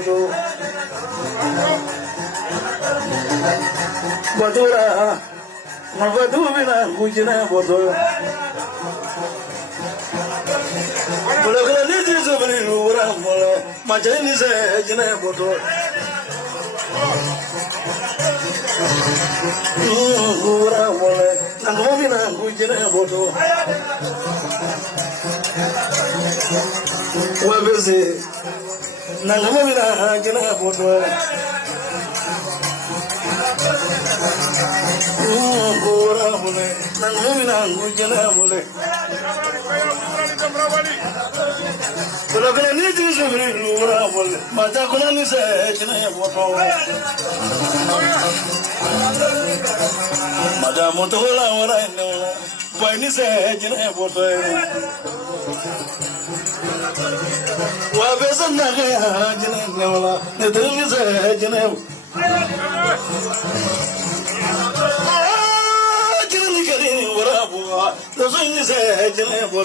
boto. Botora, Mavaduvina, Gujina boto. Bulakala niti sabri ura mola, Majani se jina boto. Ura mola, Nangovina, Gujina boto. Wabese, Nangamina, Jina boto. Ura mola, Nangamina, Gujina boto. Bulakala niti sabri ura mola, Matakuna se jina boto. Madame Tola, what I know, when you say, you know, what was a Naga, the thing is a general. The thing is a general.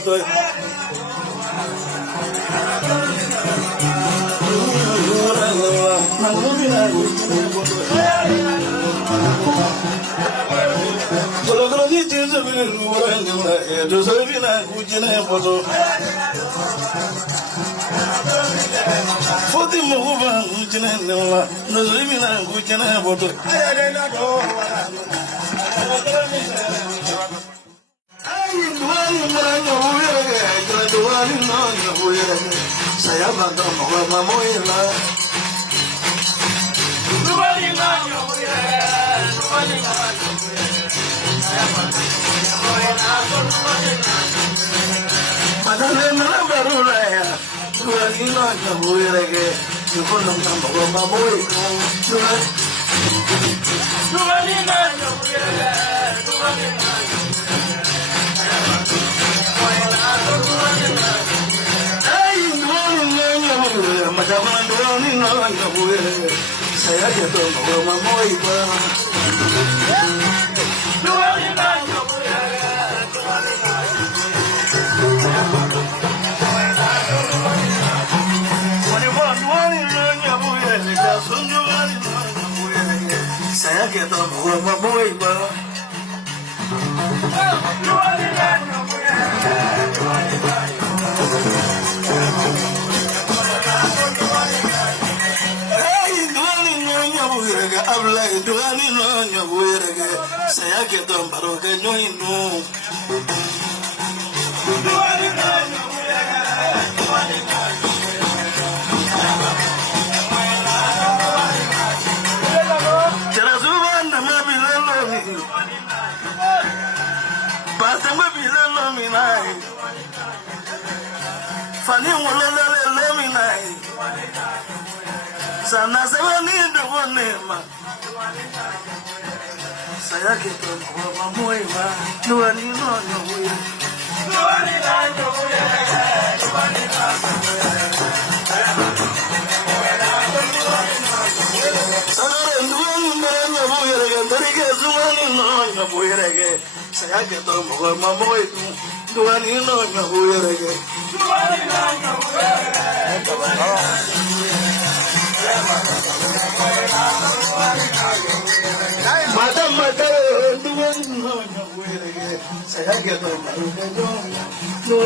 Saya bantu mama ina. Madame baru raya, dua ina kabuir lagi. Jepun nang mama boy. Dua ina kabuir lagi. Dua ina. Macam dua ni nak kabuir. Saya jatuh mama boy. Dua ina kabuir. Saya kita mau boy ba. Saya kita baru kenyuinu. Fani wala lemi nai, sana sewani duwanema. Saya kita mau moiba, dua ni no nyobuya. Dua ni no nyobuya, dua ni no nyobuya. Sana dua ni no nyobuya, dari ke dua ni no nyobuya lagi. Saya kita mau moiba, dua ni no nyobuya lagi. Madam, saya gitu baru dua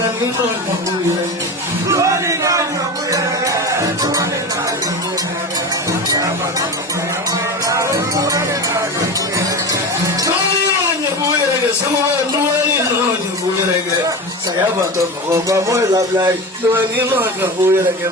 saya bantu bawa lablay dua nino ngabuya lagi.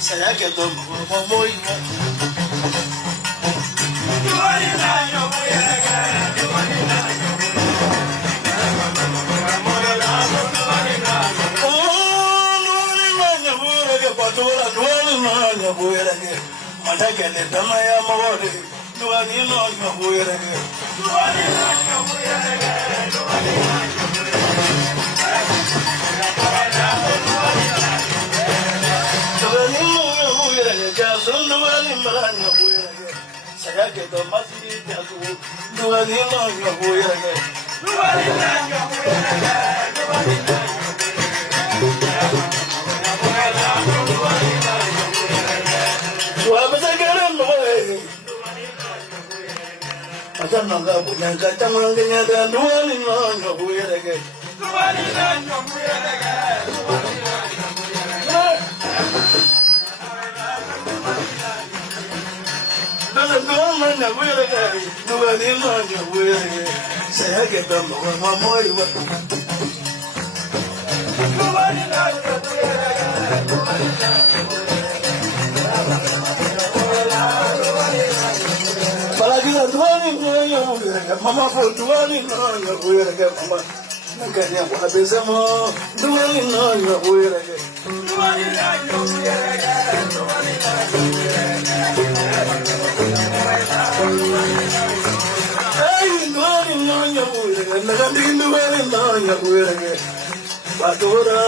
Saya kita mau Patola duani no nyabuerage. Madagale damaya mawale. Duani no nyabuerage. Duani no nyabuerage. Duani no nyabuerage. Jason duani mara nyabuerage. Saya ke to masjid jago. Duani no nyabuerage. Duani no nyabuerage. Duani no Aja nangga punya kacang mangganya dan dua lima nyabuya lagi. Dua lima nyabuya lagi. Dua nyabuya lagi. Dua lima nyabuya lagi. Saya kita mau ibu. Dua lima nyabuya lagi. Tuani no mama for tuani no nyabuerage mama nakanya kwa besamo tuani no nyabuerage tuani no nyabuerage tuani no nyabuerage nakandi tuani no nyabuerage patora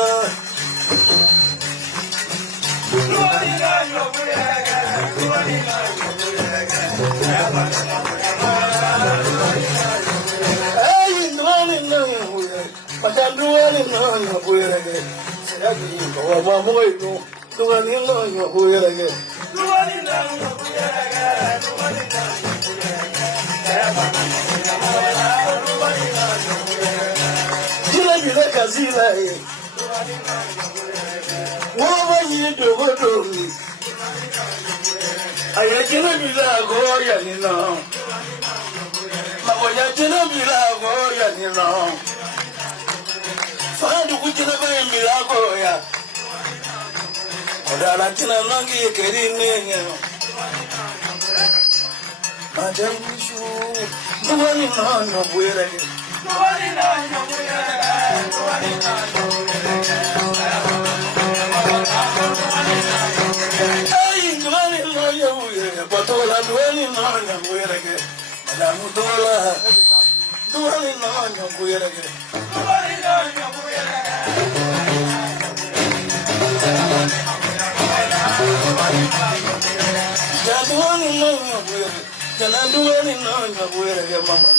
tuani no nyabuerage tuani no Hey, duani no nyabuerage. Macam duani no nyabuerage. Saya kini bawa mama itu. Duani no nyabuerage. Duani no nyabuerage. Duani no nyabuerage. Jila jila kasila eh. Wawa yido godoni. Ayah jila bila goya ni no. Magoya jina milago ya nino. Fadu kujina bayi milago ya. Odala jina nangi kerine ya. Majam bishu. Duani nanya buerage. Duani nanya buerage. Duani nanya buerage. Ay, duani nanya buerage. Patola duani nanya buerage. Damu dola, duani no nyabuerage. Duani no nyabuerage. Duani no nyabuerage. Jalan duani no nyabuerage mama.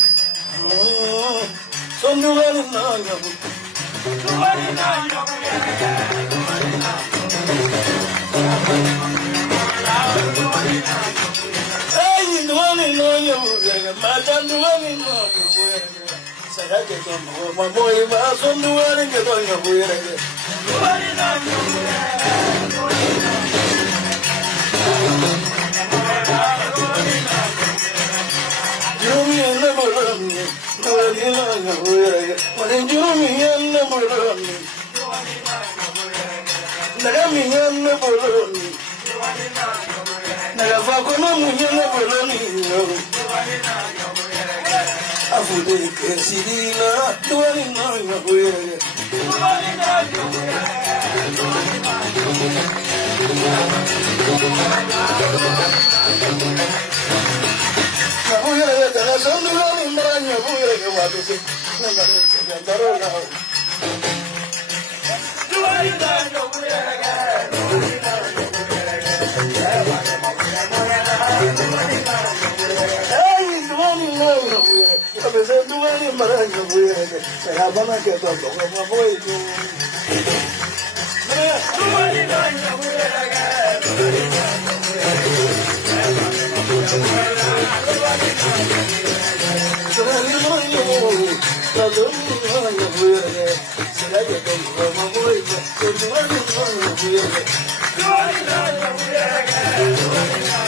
Son duani no nyabuerage. Duani no nyabuerage. Duani no nyabuerage, macam duani no nyabuerage. Saya kita mau ibadah duani kita nyabuerage. Duani no nyabuerage. Jumi anda bolami, duani no nyabuerage. Main jumi anda bolami. Duani no nyabuerage. Nagami anda bolami. Duani no nyabuerage. Nagafakono munyana bolami. Afude kesidina duani no nyabuerage. Duani no nyabuerage. Nyabuerage kana son duani mara nyabuerage wabese. Nangare jandaro na. Duani no nyabuerage. Duani mara nyabuerage. Saya bana ke to mama boy tu. Duani no nyabuerage. Duani no nyabuerage. Duani no nyabuerage. Saya ke to mama boy tu. Duani no nyabuerage. Duani no nyabuerage.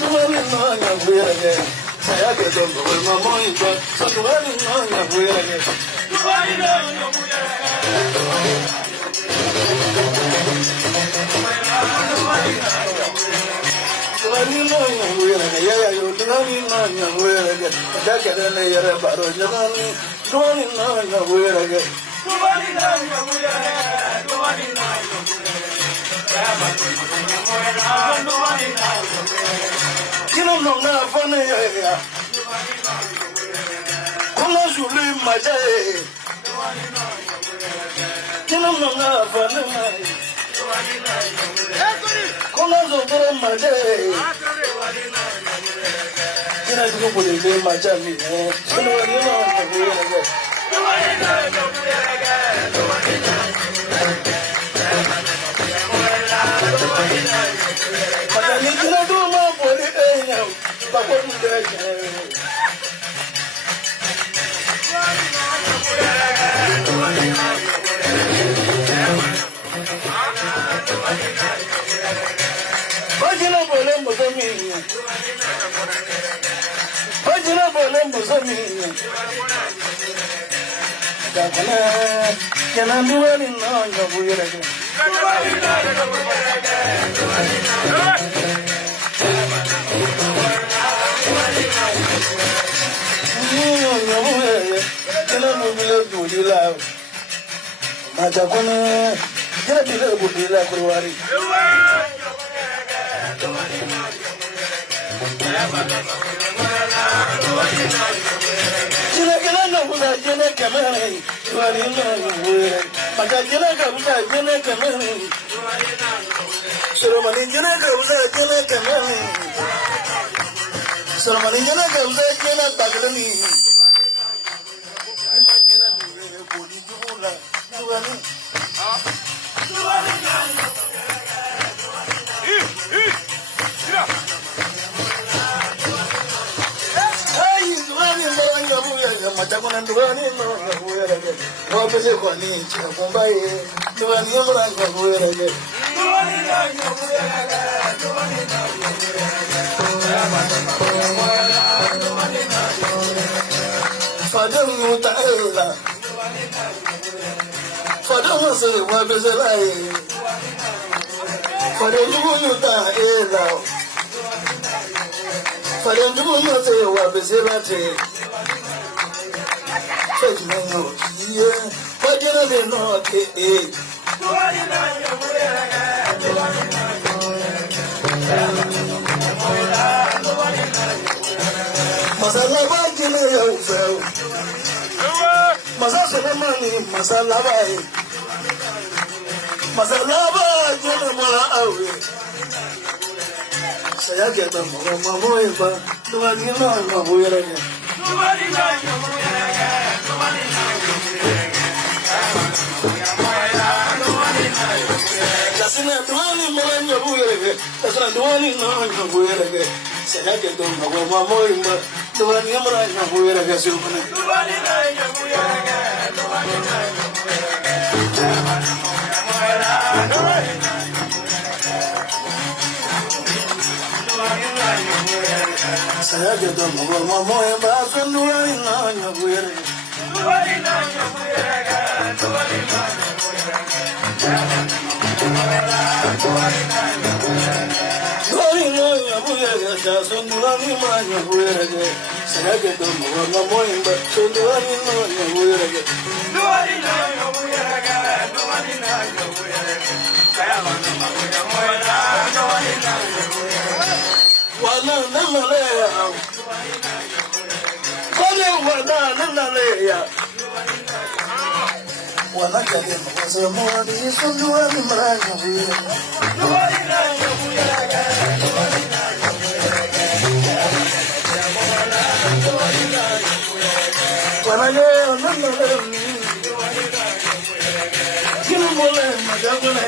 Duani no nyabuerage. Saya que tengo el mamón y todo, Duani no nyabuerage. Duani no nyabuerage. Duani no nyabuerage. Ya yo Duani no nyabuerage. Ya que le yere baro jagani. Duani na na buerage. Duani na na buerage. Duani na na buerage. Baba na duani na na buerage. Kino no na fane ya. Duani na na buerage. Kuna juli majae. Duani na na buerage. Kino no na fane ya. Duani na na buerage. Kuna zobere majae. Duani na na buerage. Kina tuko kule majani eh. Kino wani na buerage. Duani na na buerage. Duani na na buerage. Majani kina do ma boli enya. Bako mudege. Bajina bole muzami. Bajina bole muzami. Kakana kena duani na ngabuyerege. Kena mubile budila. Majakone kena bile budila kurwari. Kena nabuza kena kamera. Duani na ngabuyerege. Majakene kabuza kena kamera. Solomani kena kabuza kena kamera. Solomani kena kabuza kena taglani. Imagina duwe boli jula. Duani. Ay, duani mbanga buya matakuna duani mbanga buya rage. Wapese kwa nini kumbaye. Duani mbanga buya rage. Duani na buya rage. Duani na buya rage. Fadam mutaela. Fadam se wapese lai. Fadam mutaela. Fadam mutaela wapese lai. Fajmango ye. Fajana de no ke e. Duani na buya rage. Duani na buya rage. Masala ba jine ya ufel. Masala mani masala ba e. Masala ba jine mola awe. Saya kita mamo e ba. Duani na mabuya rage. Duani na buya rage. Duani na buya rage. Kasina duani mola nyabuya rage. Kasina duani na nyabuya rage. Saya kita mamo e ba. Duani mola nyabuya rage sirupane. Duani na buya rage. Duani na buya rage. Saya kita mamo e ba. Duani na nyabuya rage. Duani na buya rage. Duani na buya rage. Duani na nyabuya rage. Duani ma nyabuya rage. Saya kita mamo e ba. Duani na nyabuya rage. Duani na buya rage. Duani na buya rage. Duani na buya rage. Wana namaleya. Kone wana namaleya. Wana kage mwaza mwani sunduani maranga buya. Duani na buya rage. Duani na buya rage. Wana ye namaleya. Kino mole majagone.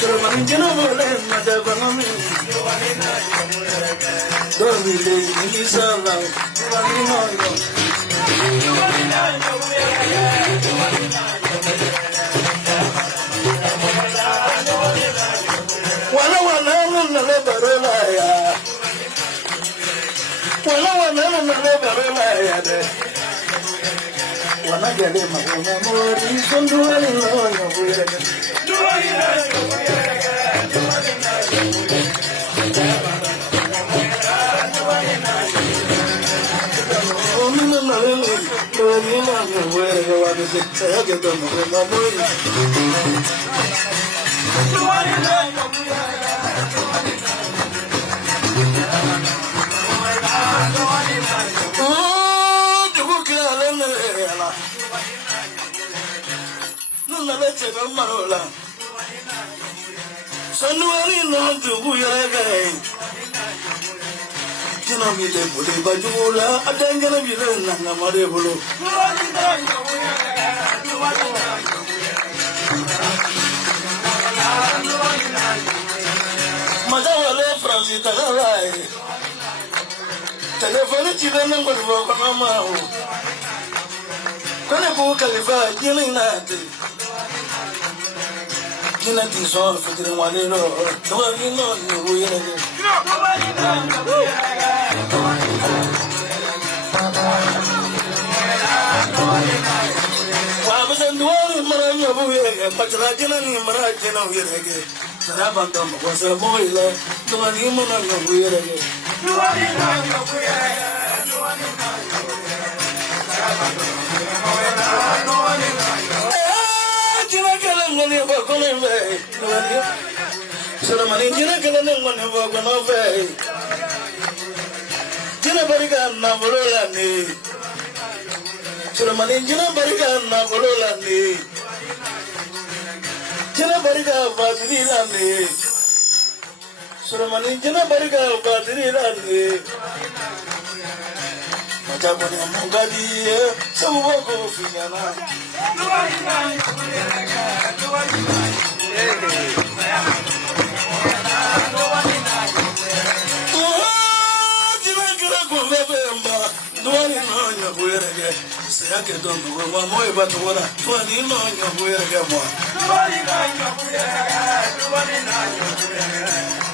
Solomani kino mole majagone. Dobi le nisala. Duani moyo. Wana namale barela ya. Wana namale barela ya de. Wana gale magona mori sunduani no buya. Duani na buya rage. Duani na buya rage. Omina nalele. Jina mi le bole bajula adangana mi le nanga mare bolo Maja le Francis tagarai Telefone chile nango libo kono mau Kone bu kalifa jina inate Jina tison fitri walero Tuwa gino ni uyere Wabusanduari maranya buye Pachalajina ni marajina uyere Sarabandam wasa moila Tuwani maranya uyere Jina kalangani bakone ve Salamani jina kalangani bakone ve Jina bariga na bolola ni Salamani jina bariga na bolola ni Jina bariga badiri la ni Salamani jina bariga badiri la ni Majaboni mungadi sabu bako finyana Duani nonya buerege sayake dondo wa moyo batwora duani nonya buerege mo duani nonya buerege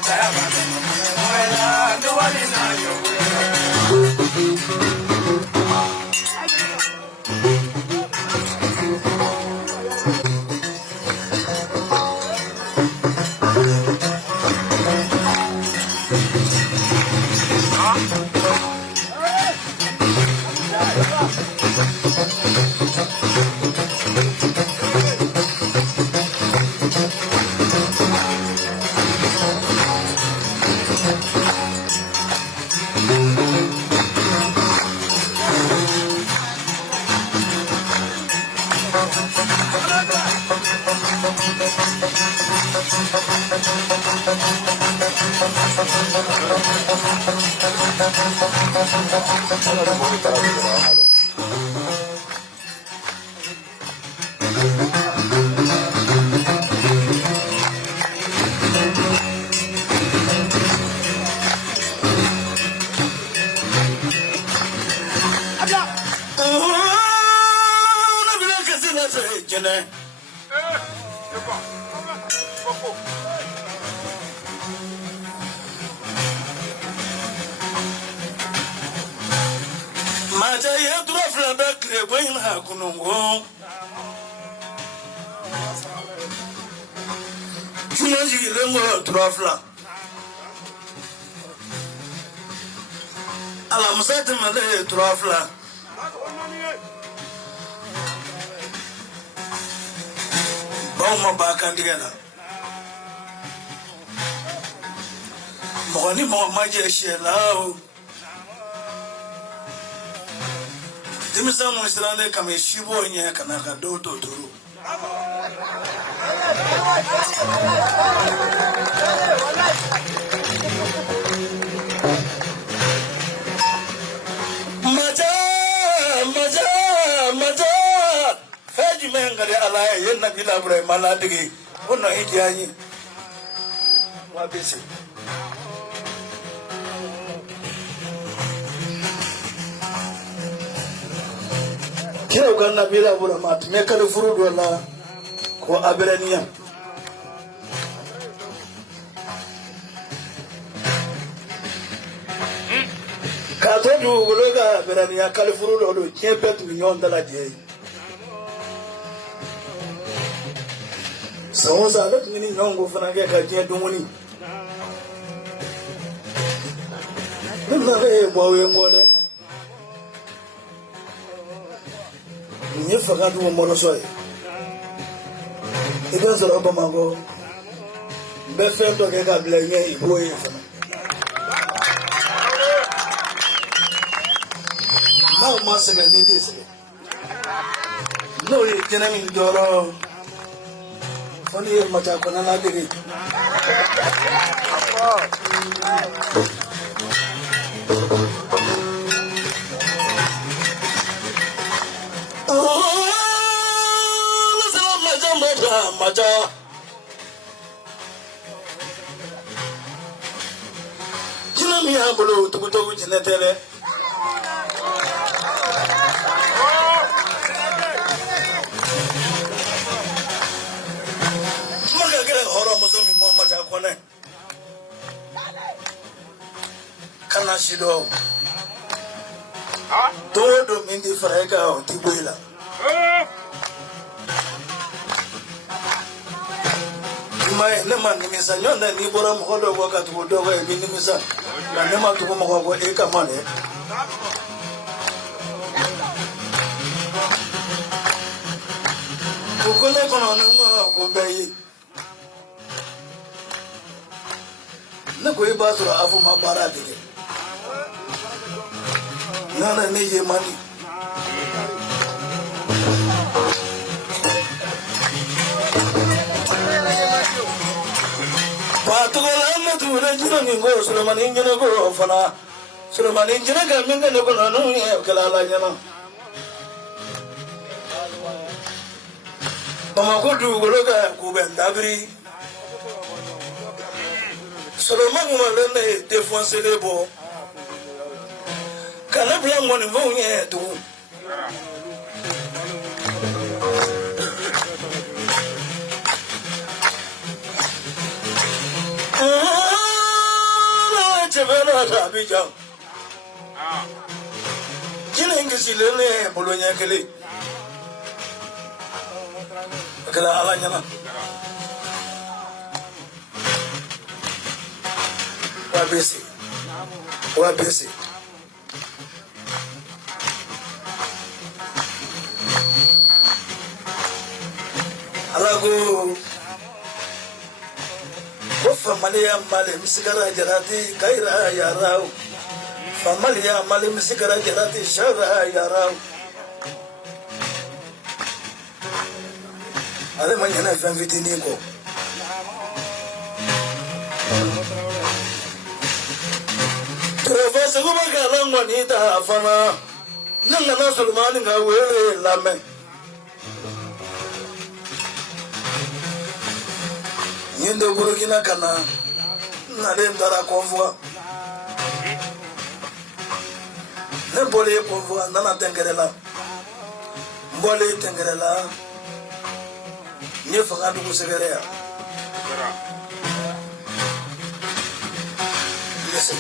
sayaba moyo duani nonya Maja ya turafla bakre wena kunungo Tunaji lengo turafla Ala musate male turafla Bauma bakandigana Mogani mo maje shelao Dimisa mo islande kame shibo nya kana ka do to turu Maja Feji mengare ala yenna bila bre maladigi ono hidiani wabisi Kira uganna bila bura mat me kala furud wala ko abraniya ka to du gologa abraniya kala furud do chepetu nyonda la je Sonza la tuni nyongo fana ke ka je dumuni Nna re bo we ngole If I can't do monosoy, it doesn't open my go. Befell to get a blame boy. Now, Master, need this. No, you can't mean Doro. Funny, Matacona did it. Maja. Jinami Abulu to go to Jinatele. Maga get a horror Muslim Maja Kone. Kanashido. Todo Mindy Frega or Tibuila. My Neman Nimisan, and Niboram Hodo Waka to Doga and Minimisa, and Nema to Momo Eka Money. Ukone Kobe Nakwe Basra Afuma Baradi. Nana need money. Patulan to Regina goes to the Manin go for Sulaman in Jinaga, Mingan, Kalala. Mamako to Gologa, Kuban Dabri. Sulaman Malene, Defense Lebo. Calabria one in to Abidjan. Killing is Lele, Bologna Kelly. Alanyana. We're busy. Alago. Familia Mali Misigara Jarati, Kaira Yarao. Familia Mali Misigara Jarati, Shara Yarao. Alemanya Famvitinico. Professor Gumaka Manita Fana Nana Sulmaninga will lament. Yendo Burkina Kana, Nadem Dara Convoy. Nembole Convoy, Nana Tengerella. Mbole Tengerella. Nefagadu Severea. Listen.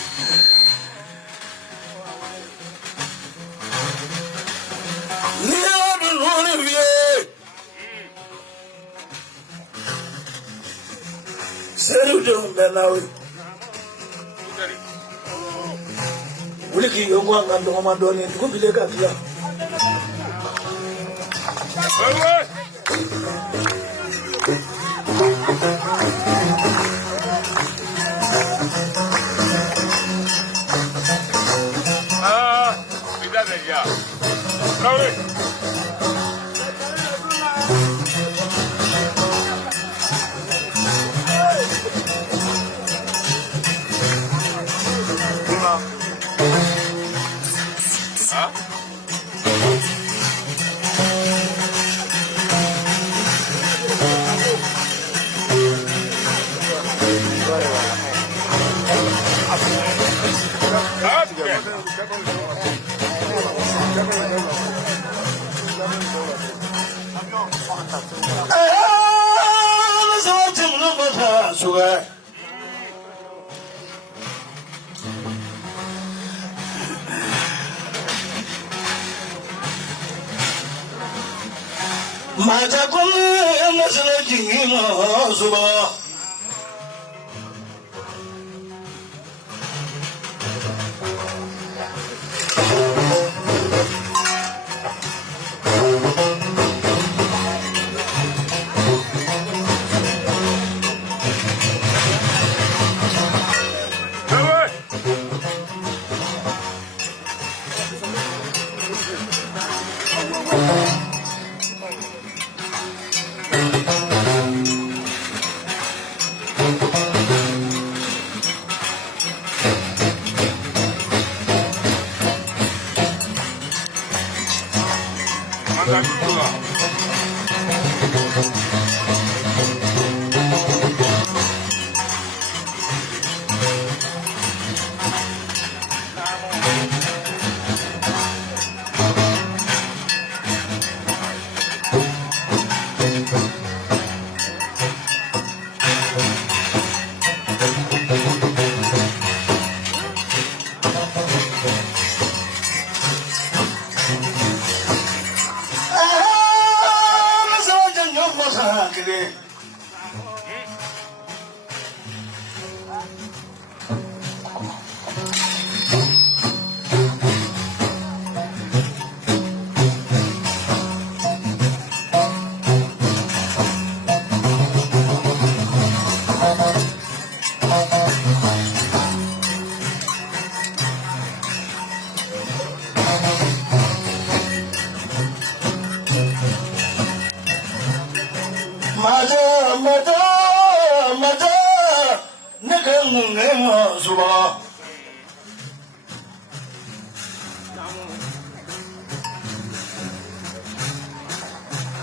Near Olivier. Serudo Benawi. Wiki Yongwang and Omadoni, good Lega.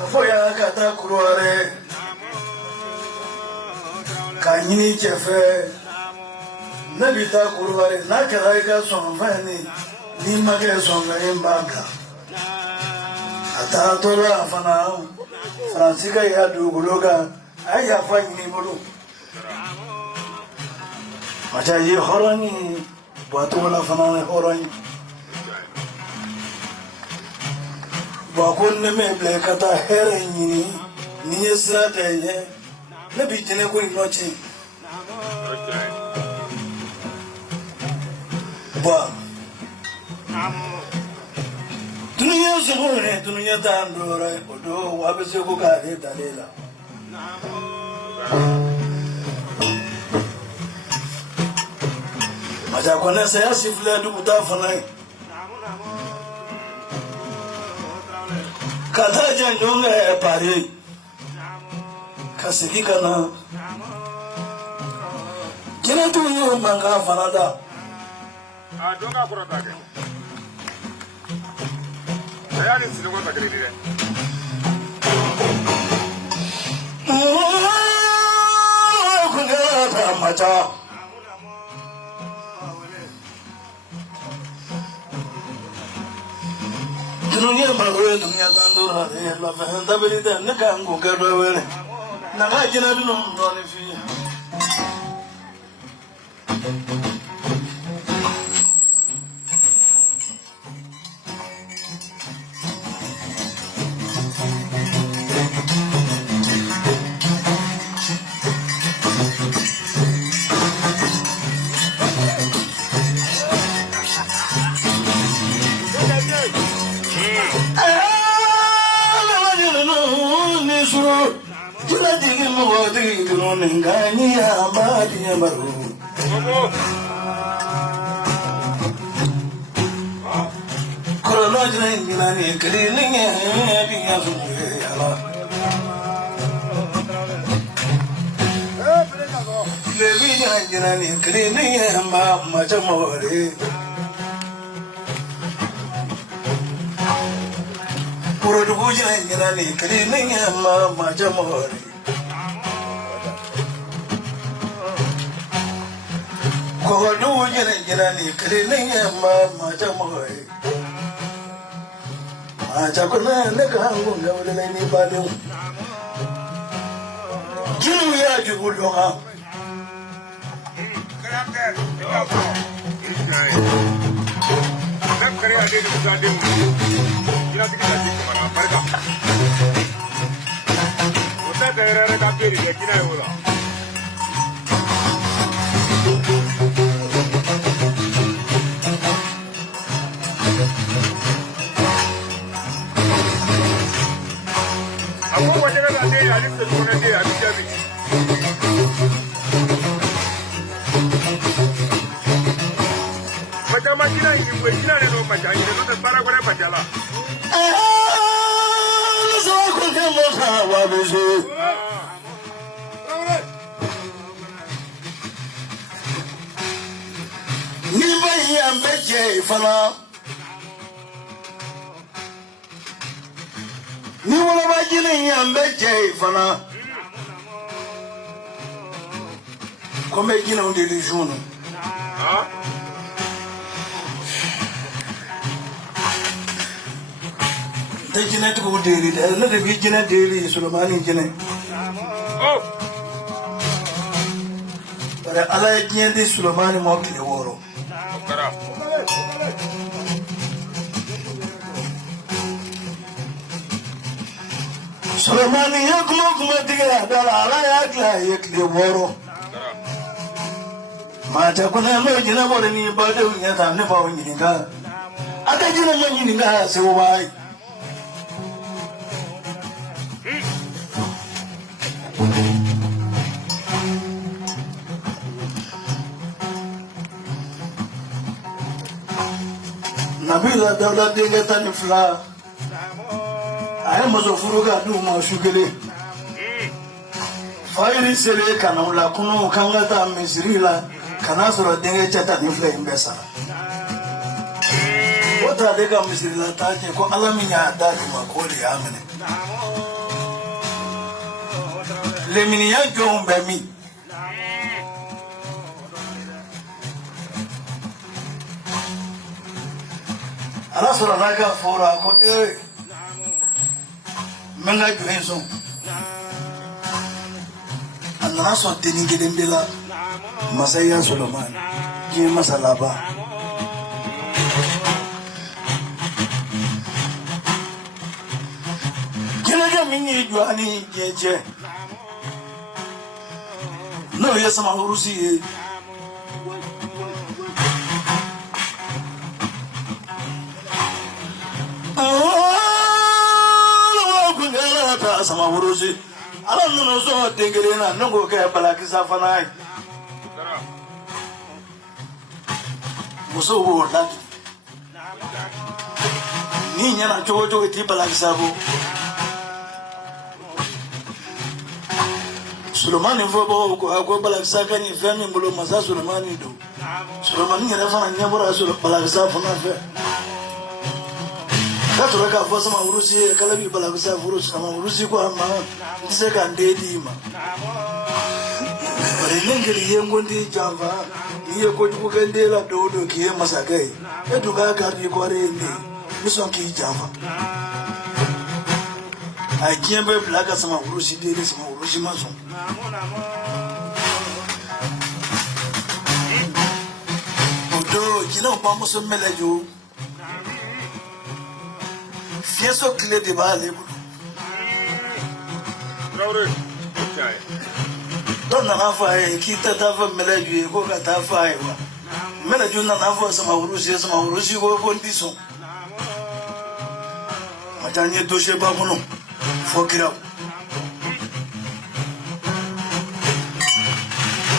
Foya kata kuruare kanyini chefe nabita kuruare nakaraika sonfani ni mage songa imbaga atatola fana Francisca ya duguloga aya fanyini bulu macha ye horani batola fana horani bakon ne meble kata herenyi ni yesra taye ne bitene ko inochi ba dunia zuhuri dunia tandora odo wabese ko kale dalela maja kone saya sifle du mutafanai kata janjonga pare kasiki kana kina tu yo manga fanada donga kurata ke ayani sino ko takiri dire kunga mata dunia baru dunia tandur hari la fahanda berita nak anggu kerja nak aja nak nonton TV Nengani abadi baru Corona jenengani kelilingnya dia semua Lebi jenengani kelilingnya macam mana Pura dugu jenengani kelilingnya macam mana Kodu jenengani kelilingnya macam mana Macam mana nak anggun gaul ini badu Juru ya juru doa Aku wajar ada dia ada sesuatu dia ada jadi. Macam macam ini bukan ni no macam ini tu terpara kau dapat jalan. Saya kau kena tahu bezu. Ni bayar beje fana. ni wala ba jinin yambe je fana comme jinin on de jour de jinin to go deli de la de bi jinin deli Sulemani jinin bare ala jinin de Sulemani mo kile woro Sulemani yakuma diga dala ala yakla yakle woro mata kuna me jina bore ni ba de nya ta ne ba woni ga ata jina mo ni ga se wo bai Nabila dawla de ta ni fla ay mo zo furuga du ma shugele fayri sele kana la kunu kanga ta misri la kana soro denge chata ni fla imbesa wota de ga misri la ta ke ko alaminya da ma ko le amene le mini ya jombe mi ala soro naga fora ko menga juenso anana so teni gedembela masaya Sulemani ki masalaba kinaga minyi juani jeje no yesama urusi sama wurusi ala nunu so dengere na nungo ke balakisa fanai muso wo daki ni nyana chogo ti balakisa bo Sulemani mfobo ko balakisa kani fami mbulo masa Sulemani do Sulemani ngere fana nyabura balakisa fana fe katura ka fosa ma urusi kalabi balakisa urusi ma urusi ko amma dise kan dedi ma barengeri yengondi jamba niye ko juko kendela dodo kiye masagai eduga gari ko rende mison ki jamba ajiye be blaka sama urusi dedi sama urusi maso odo jina pa muso melejo Fieso clé de balle. Don't have keep that of melody, go at that fire. Melody, none of us, some Rusi, go on this one. Matanya Doshe Babono, fuck it up.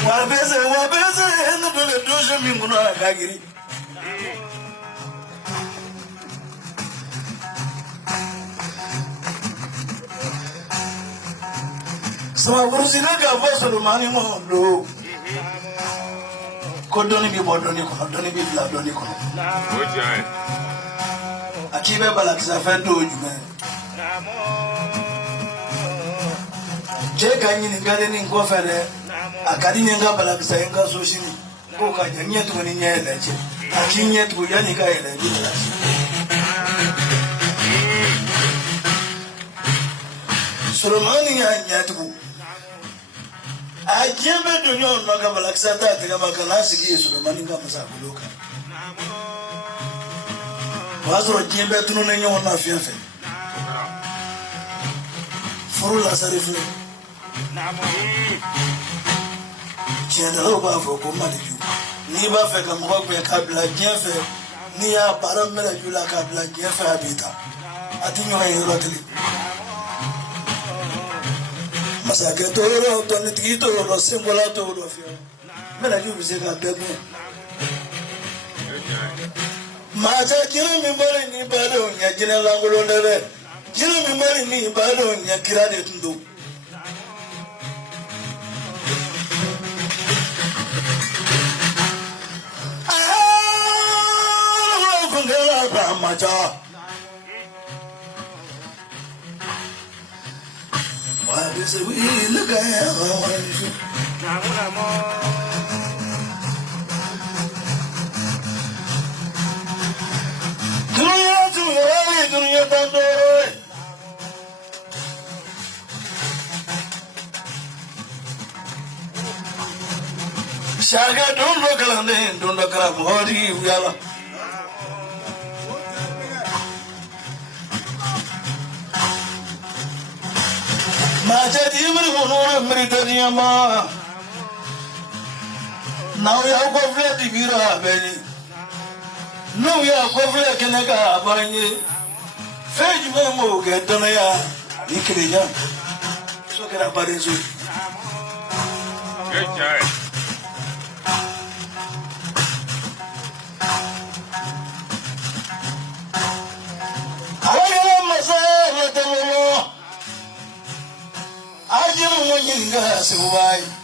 Wabeze, and the Doshe Mimuna Gagiri. Sama urusi na ga fa Sulemani mo do ko doni bi bodoni ko doni bi la doni ko o jai akibe balakisa fa do jume je ganyi ni gade ni ko fere akadi ni nga balakisa nga so shimi ko ka janye to ni nyele che akinye to yani ka ele bi Sulemani ya nyatu ajembe dunyo no ga balakisa ta ga makala sigi Sulemani ga masa kuloka wazoro jembe tunu ne nyon na fiafe furula sarifu tienda lo ba fo ko maliju ni ba fe ka mo ko kabla jefe ni ya param mera jula kabla jefe habita atinyo ayo rotli masake toro to ni tiki toro simbola toro fio mena ju bise ka bebe maja kiri mi mari ni bado nya jina langulo ndere kiri mi mari ni bado nya kirade tundo say we look at Shaga don't look at them, don't look at what you yell. Majadi Militariama. Now you are going to be ready. No, you are going to Kanaga, Bani. Fed Memo get Donaya, Nikria. So get up by this week. Good job. I am myself at the law. I don't want you guys to why.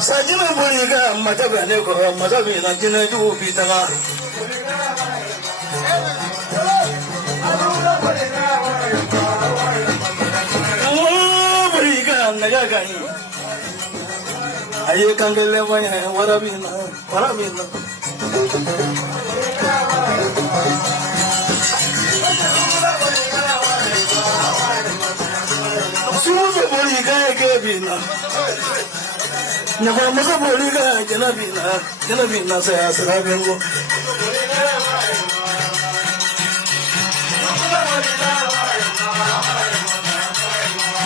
Sajina Boliga, Matabaneko, Matabina, Tina do Pitana. Boliga, Nagagani. I can't get what I mean. Suza Boliga gave Never was a Boliga, Janabina says, Ravengo.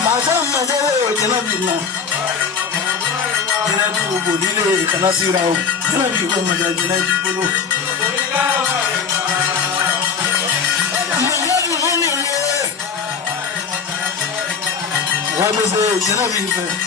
Madame, Janabina. Janabu Bodile, Canasira, Janabu, Janabu. What was the Janabu?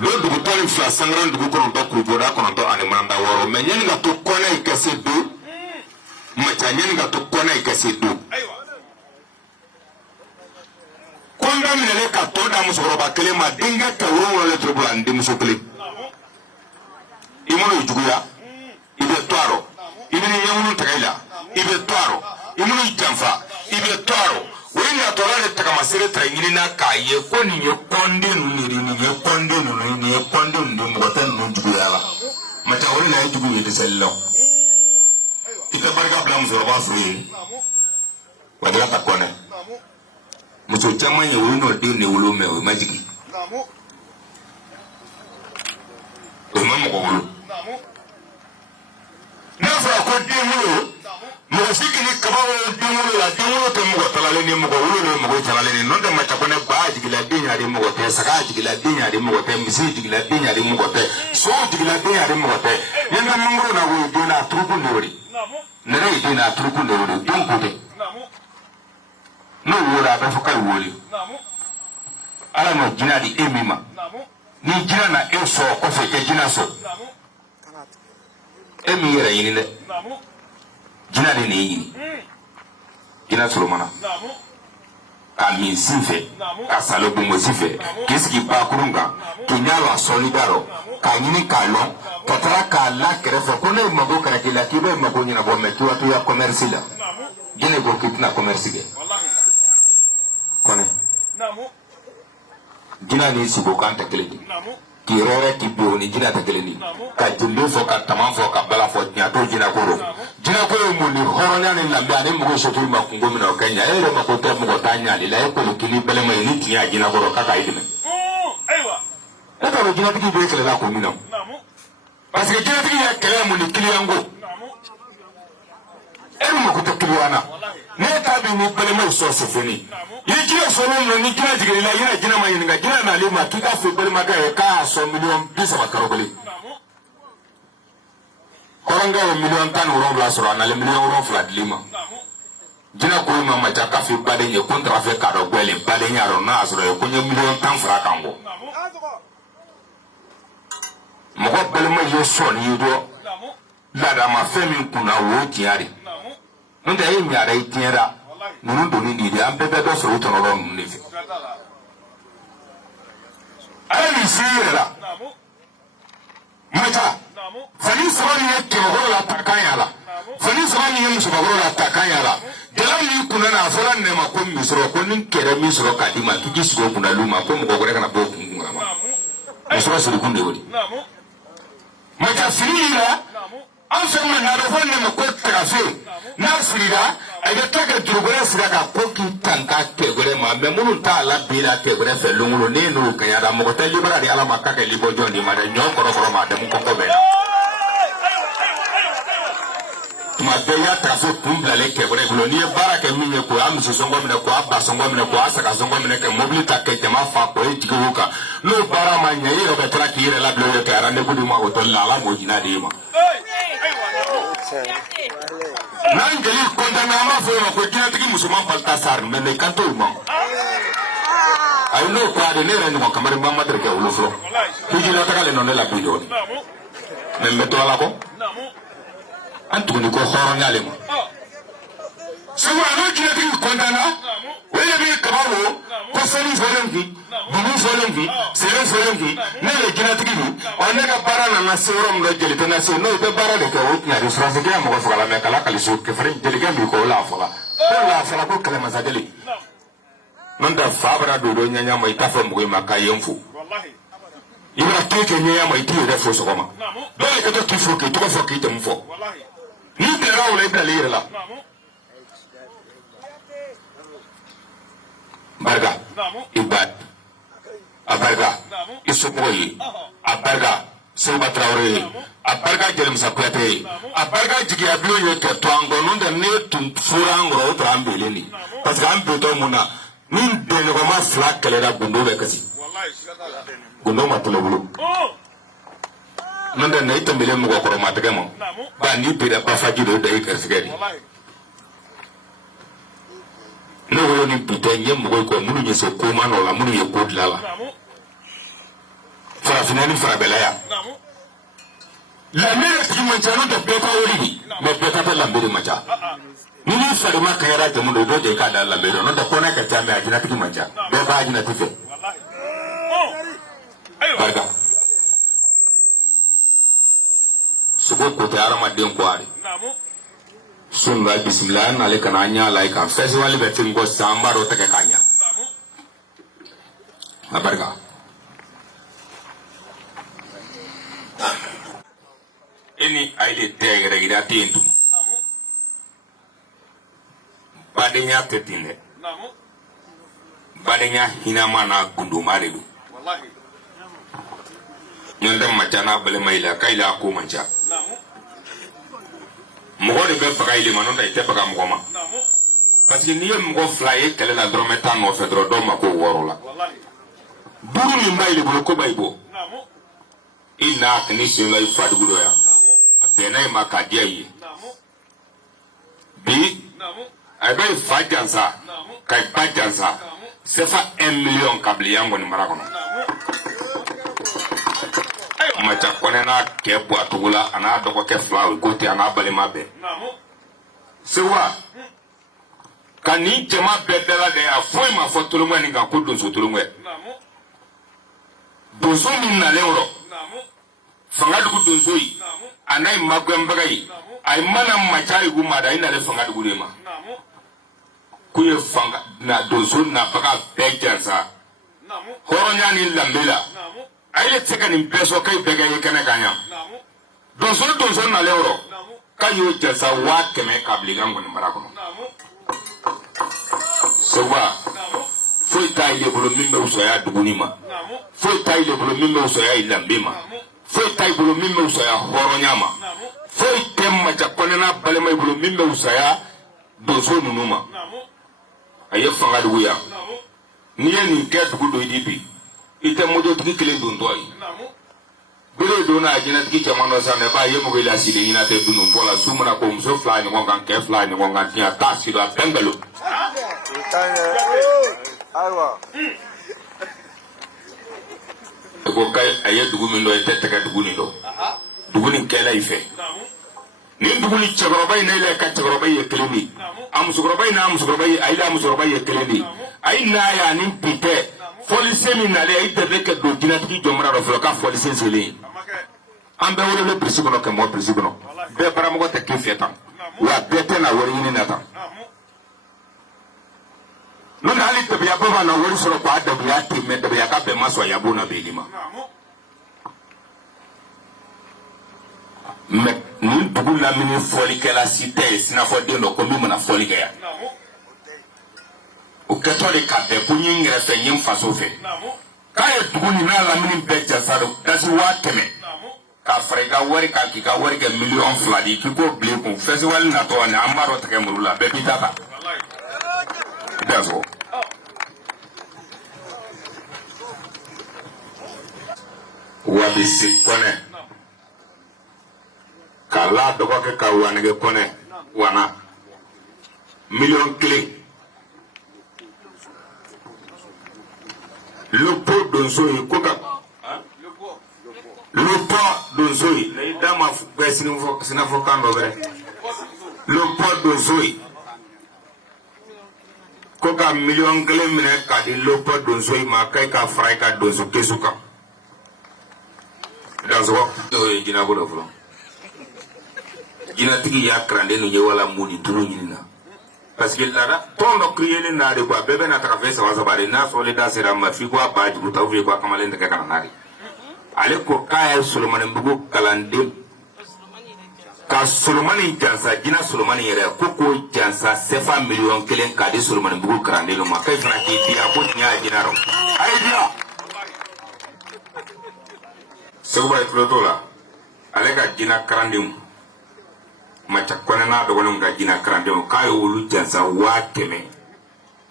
Lo dugu tɔli fila sangran dugu kɔnɔntɔn kuruboda kɔnɔntɔn ani manda wɔɔrɔ mais ɲani ka to kɔnɛ yi ka se do maca ɲani ka to kɔnɛ yi ka se do kɔnda minɛlen ka tɔ da musokɔrɔba kelen ma denkɛ kɛ wolonwula le turu bolo ani denmuso kelen i mana juguya i bɛ to a rɔ i bɛ ni ɲɛŋunu tigɛ i la i bɛ to a rɔ i mana janfa i bɛ to a rɔ o ye natɔla de tagamasere ta ɲinina k'a ye ko nin ye kɔnden ninnu de nin ye kɔnden ninnu nin ye kɔnden ninnu de mɔgɔ tɛ ninnu juguya la maca o de la ye jugu ye dɛsɛli la i tɛ barika bila musokɔrɔba fɛ yen wa kɛra ka kɔnɛ muso caman ye olu n'o den de wolo mɛ o ma jigin o ma mɔgɔ wolo n'a fɔra ko den wolo mɔgɔ si kini kaba wolo den wolo la den wolo tɛ mɔgɔ talalen ni mɔgɔ wolo de ye mɔgɔ talalen ni n'o tɛ maca ko ne ba jigila den y'a de mɔgɔ tɛ saga jigila den y'a de mɔgɔ tɛ misi jigila den y'a de mɔgɔ tɛ so jigila den y'a de mɔgɔ tɛ ni n ka mangoro na wo den na a turukun de o de nɛrɛ ye den na a turukun de o de den ko tɛ n'o wolo a bɛ fɔ k'a ye wolo ala ma jinɛ di e min ma ni jinɛ na e sɔrɔ kɔfɛ i ka jinɛ sɔrɔ e min yɛrɛ ɲini dɛ jinɛ de n'i ɲini jinɛ solomana ka min sin fɛ ka salo bongosi fɛ k'i sigi bakurun kan k'i ɲɛ la sɔli da rɔ k'a ɲini k'a lɔn ka taga k'a la kɛrɛfɛ ko ne ye mago kɛra k'i la k'i bɛ mago ɲɛnabɔ mɛ tuya tuya kɔmɛrisi la jinɛ ko k'i tɛna kɔmɛrisi kɛ kɔnɛ jinɛ ni sigo kan tɛ kelen ye k'i rɛrɛ k'i bi o ni jinɛ tɛ kelen ye ka jende fɔ ka tama fɔ ka bala fɔ diɲɛ t'o jinɛ ko rɔ jinɛ ko ye mun ni hɔrɔnya ni danbeya ni mɔgɔ sotigi ma kungo minɛ o kɛ ɲa e yɛrɛ mako tɛ mɔgɔ t'a ɲali la e kɔni kini bɛlɛma ye ni tiɲɛ a jinɛ kɔrɔ k'a k'a dɛmɛ e t'a dɔn jinɛtigi bɛ kɛlɛ la kun min na parce que jinɛtigi ye kɛlɛ mun ni kiliyanko e dun mako tɛ kiliyan na ne t'a bi ni bɛlɛma ye sɔrɔ sefeni i ye jinɛ sɔrɔ min ni jinɛ jigin la i yɛrɛ jinɛ ma ɲininka jinɛ n'ale ma k'i ka fɔ balimakɛ ye k'a sɔn $30,000 kalo kelen kɔrɔnkɛ ye $17,000 sɔrɔ a nalen $7,000 dili ma jinɛ ko ma maca k'a fɔ baden ye ko n taara fɛ k'a dɔn gwɛlɛ baden y'a dɔn n'a y'a sɔrɔ ye ko n ye $10,000 fara kan kɔ mɔgɔ balima ye sɔnni ye dɔ laadama fɛn min kunna o y'o tiɲɛ de n'o tɛ e ɲara i tiɲɛra ninnu doni nin de an bɛɛ bɛ dɔ sɔrɔ u tɔnɔrɔ ninnu de fɛ ala nin si yɛrɛ la maca fani saba min ye kɛmɛkɔrɔ la ta kan y'a la fani saba min ye musokɔrɔ la ta kan y'a la jala min kunna na a fɔra ne ma ko min sɔrɔ ko ni kɛrɛ min sɔrɔ k'a di ma k'i k'i sigi o kunna lu ma ko mɔgɔ wɛrɛ kana bɔ o kun kan ma o sɔrɔ sirikun de y'o de maca fini yi la an fɛ ma na a bɛ fɔ ne ma ko tagafe n'a sirira a bɛ taa kɛ jurugɛrɛ sira kan ko k'i tanta kɛgɛrɛ ma mɛ minnu t'a la bi la kɛgɛrɛ fɛ longolo ne n'o gɛnyara mɔgɔ tɛ libara de ala ma k'a kɛ libɔjɔn de ma dɛ ɲɔ kɔrɔkɔrɔ ma dɛmu kɔkɔ bɛ yan tuma bɛɛ y'a tagafe kun bilalen kɛgɛrɛ bolo n'i ye baara kɛ min ye k'o y'a misi sɔngɔ minɛ k'o y'a ba sɔngɔ minɛ k'o y'a saga sɔngɔ minɛ kɛ mobili ta kɛ jama fa k'o ye jigi o kan n'o baara ma ɲɛ i yɛrɛ bɛ tila k'i yɛrɛ labila o de kɛ rendez-vous di ma o tɔli la ala m'o jinɛ de ye ma n'an jeli kɔntanna an b'a fɔ o ma ko jinɛtigi musoman Baltasar mais ne kan t'o ma ay no ko ade ne ran ko kamar ba madar ke wulu fro hiji la tagale non la bido men meto ala ko antu ni ko horo nyale mo so wa no kila ti kondana wele bi kabalo ko sani folengi bubu folengi sere folengi ne le kila ti ni on ka para na serum do jeli tana se no be bara de ko na restaurant ke mo ko fala me kala kali so ke fere jeli ke bi ko la fala ko kala mazadeli nanda fabra do nyanya mai tafa mu ma kayen fu wallahi ibra keke nyanya mai tiyo da fo so koma dole ka to kifo ke to fo ke te mu fo wallahi ni te rawo le da lire la barga ibad abarga isuboyi abarga Soba Traoré abarga Jerem Sakwete abarga jigi abio ye ke to ango nunda ne tum furangro to ambeleni parce que ambe to muna nin de ko ma flak kale da gundo be kasi wallahi gundo ma to lobulu nunda ne tambele mu ko ko ma tege mo ba ni be da pafaji do de ke sigari wallahi no wo ni pite nyem ko ko munu ni so ko ma no la munu ye ko dlala fara finani fara belaya la mere ki manchano da beka wori me beka ta lambiri macha nini fara ma kayara da mun do je ka da lambiri no da kona ka ta me ajina tiki mancha be ba ajina tife barka sugo ko ta arama den ko ari sun ga bismillah na le kana nya lai ka festival be tin go sambaro ta ka kanya barka ini aile tegere gira tintu badenya tetine badenya hinama na gundu maredu wallahi nyanda machana bale maila kaila ko mancha mo de be bagaile manonda ite baga mgoma parce que niyo mgo flyer kele la drometa no fedro do mako worola wallahi buru ni maile bolo ko baibo ina knishin la ifadu ya apena makadia yi bi abai fajansa kai fajansa sefa 1 million kabli yango ni marakono macha konena ke bo atugula ana doko ke flower goti ana bali mabe sewa kani jama bedela de afoi ma fotulumwe ni ngakudu sutulumwe dozo min na leuro fanga dugu donzoi anai magwembagai ay mana machari gumada ina le fanga dugu dema kuye fanga na donzo na baka bejansa horonya ni lambela ay tseka ni peso kai bega yekana kanya donzo na leuro kayo jasa wa keme kabligango ni marakono sowa foi taile bolo mimbe usoya dugu nima foi taile bolo mimbe usoya ilambema foi tai bolo mimbe usaya horonyama foi temma jakonena balema bolo mimbe usaya dozo nunuma aye fanga duya niye ni ke dugu do idibi ite mojo tiki kele dondoi bele dona ajina tiki chamano sa ne ba ye mo gela sile ina te dunu pola sumuna ko mso flani ko kan ke flani ko kan tia tasi do bengalo aiwa ko kay aye dugu min do ete taka dugu ni do dugu ni kela ife ni dugu ni chagorobay ne le ka chagorobay ye kelemi am sugorobay na am sugorobay ay la am sugorobay ye kelemi ay na ya ni pite police mi na le ay de ke do dinatiki jomra do flo ka police sele ambe wole le prisikono ke mo prisikono be para mo te kifeta wa bete na wori ni nata non hali te biya baba na wori soro kwa da biya te me da biya ka be maso ya bona be lima me ni dugu na mini foli ke la cité sina fo de no ko mi na foli ke ya o katole ka be ko nyi ngere fe nyim faso fe ka e dugu ni na la mini be jasado dasi wa teme ka frega wori ka ki ka wori ke million fladi ki ko ble ko festival na to na ambaro te ke murula be bitata Dazo. Wabisi kone. Kala dogo ke kawanege kone. Wana. Million kili. Lupo donsoyi koka lupo donsoyi na idama be sinafo kando bere lupo donsoyi koka million kele mine ka di lupo donsoyi ma kai ka fry ka donso kesuka danso o jina bodo flo jina tigi ya krande no ye wala mudi tulu nyina parce que là ton no crier na de quoi bébé na traverse ça va na solida sera ma fi quoi ba du ta ouvrir quoi kamalen de kana nari ale ko kaya Solomon mbugo kalande ka Solomon jansa jina Solomon yere ko jansa sefa million kelen ka di Solomon mbugo krande no ma kai fana ki dia ko nya jina ro ai dia so ba flotola ale ka jina krande macha kwana na da wani ga jina karande mu kai wulu jansa wa teme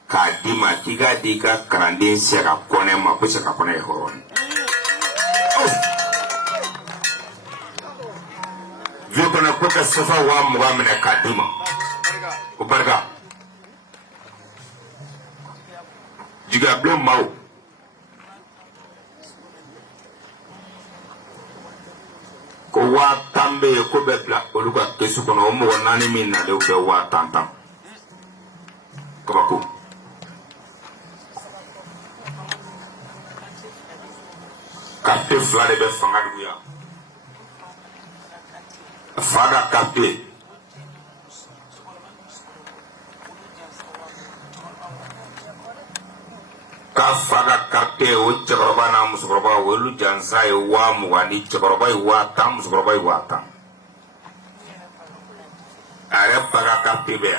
ka dima kiga diga karande se ka kone ma ko se ka kone horon vi kona ko ka safa wa mu ga mena ka dima ko barga jiga blo mau ko wa tambe ko be bla oluka kesu kono mo nani min na de be wa tantam ko bako kapte flare be fanga duya fada kapte ka fada kapte o chakroba na musukroba welu jansa e wa mu wani chakroba wa tam musukroba wa tam are paga kapte be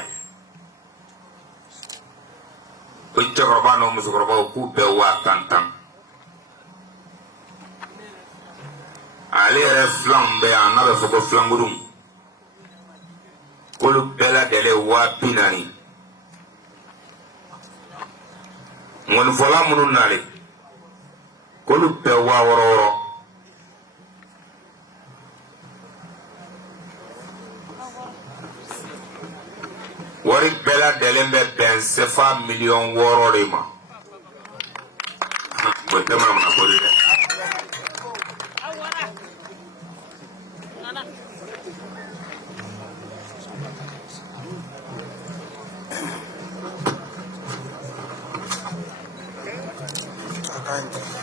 o chakroba no musukroba ku be wa tantam ale re flambe ana be foko flangurum kolu bela dele wa pinani ngon fola munu nale kolu pe wa wororo wari bela delembe ben sefa million wororo ma bo tema na ko de Thank you.